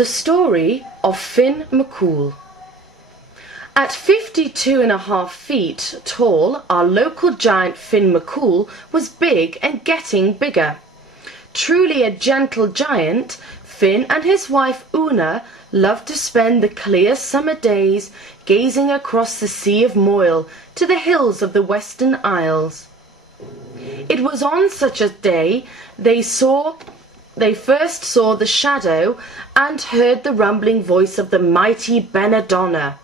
The story of Finn McCool. At 52.5 feet tall, our local giant Finn McCool was big and getting bigger. Truly a gentle giant, Finn and his wife Una loved to spend the clear summer days gazing across the Sea of Moyle to the hills of the Western Isles. It was on such a day they first saw the shadow and heard the rumbling voice of the mighty Benadonna.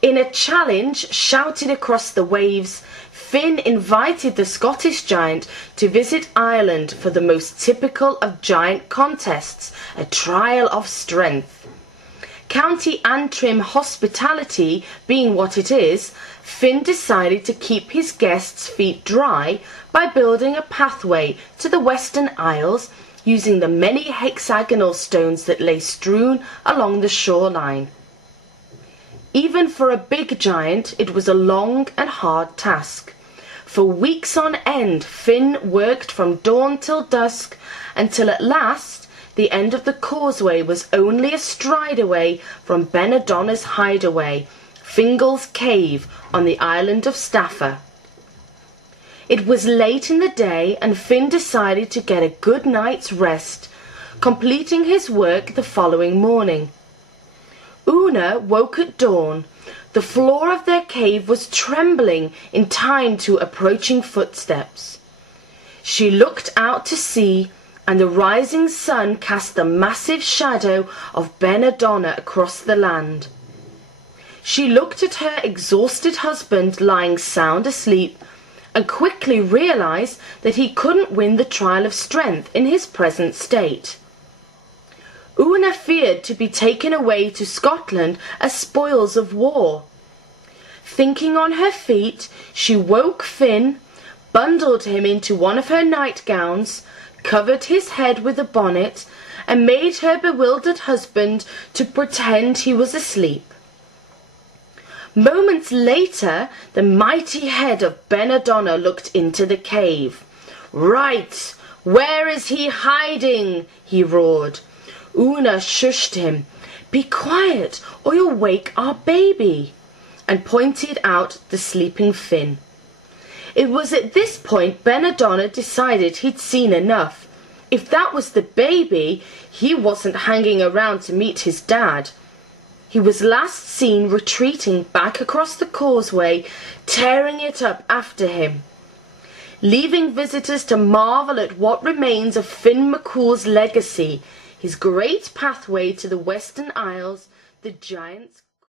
In a challenge shouted across the waves, Finn invited the Scottish giant to visit Ireland for the most typical of giant contests, a trial of strength. County Antrim hospitality being what it is, Finn decided to keep his guests' feet dry by building a pathway to the Western Isles using the many hexagonal stones that lay strewn along the shoreline. Even for a big giant, it was a long and hard task. For weeks on end, Finn worked from dawn till dusk, until at last the end of the causeway was only a stride away from Benadonna's hideaway, Fingal's Cave on the island of Staffa. It was late in the day and Finn decided to get a good night's rest, completing his work the following morning. Una woke at dawn. The floor of their cave was trembling in time to approaching footsteps. She looked out to sea, and the rising sun cast the massive shadow of Benadonna across the land. She looked at her exhausted husband lying sound asleep, and quickly realized that he couldn't win the trial of strength in his present state. Una feared to be taken away to Scotland as spoils of war. Thinking on her feet, she woke Finn, bundled him into one of her nightgowns, covered his head with a bonnet, and made her bewildered husband to pretend he was asleep. Moments later, the mighty head of Benadonna looked into the cave. "Right! Where is he hiding?" he roared. Una shushed him. "Be quiet, or you'll wake our baby," and pointed out the sleeping Finn. It was at this point Benadonna decided he'd seen enough. If that was the baby, he wasn't hanging around to meet his dad. He was last seen retreating back across the causeway, tearing it up after him, leaving visitors to marvel at what remains of Finn McCool's legacy, his great pathway to the Western Isles, the giants'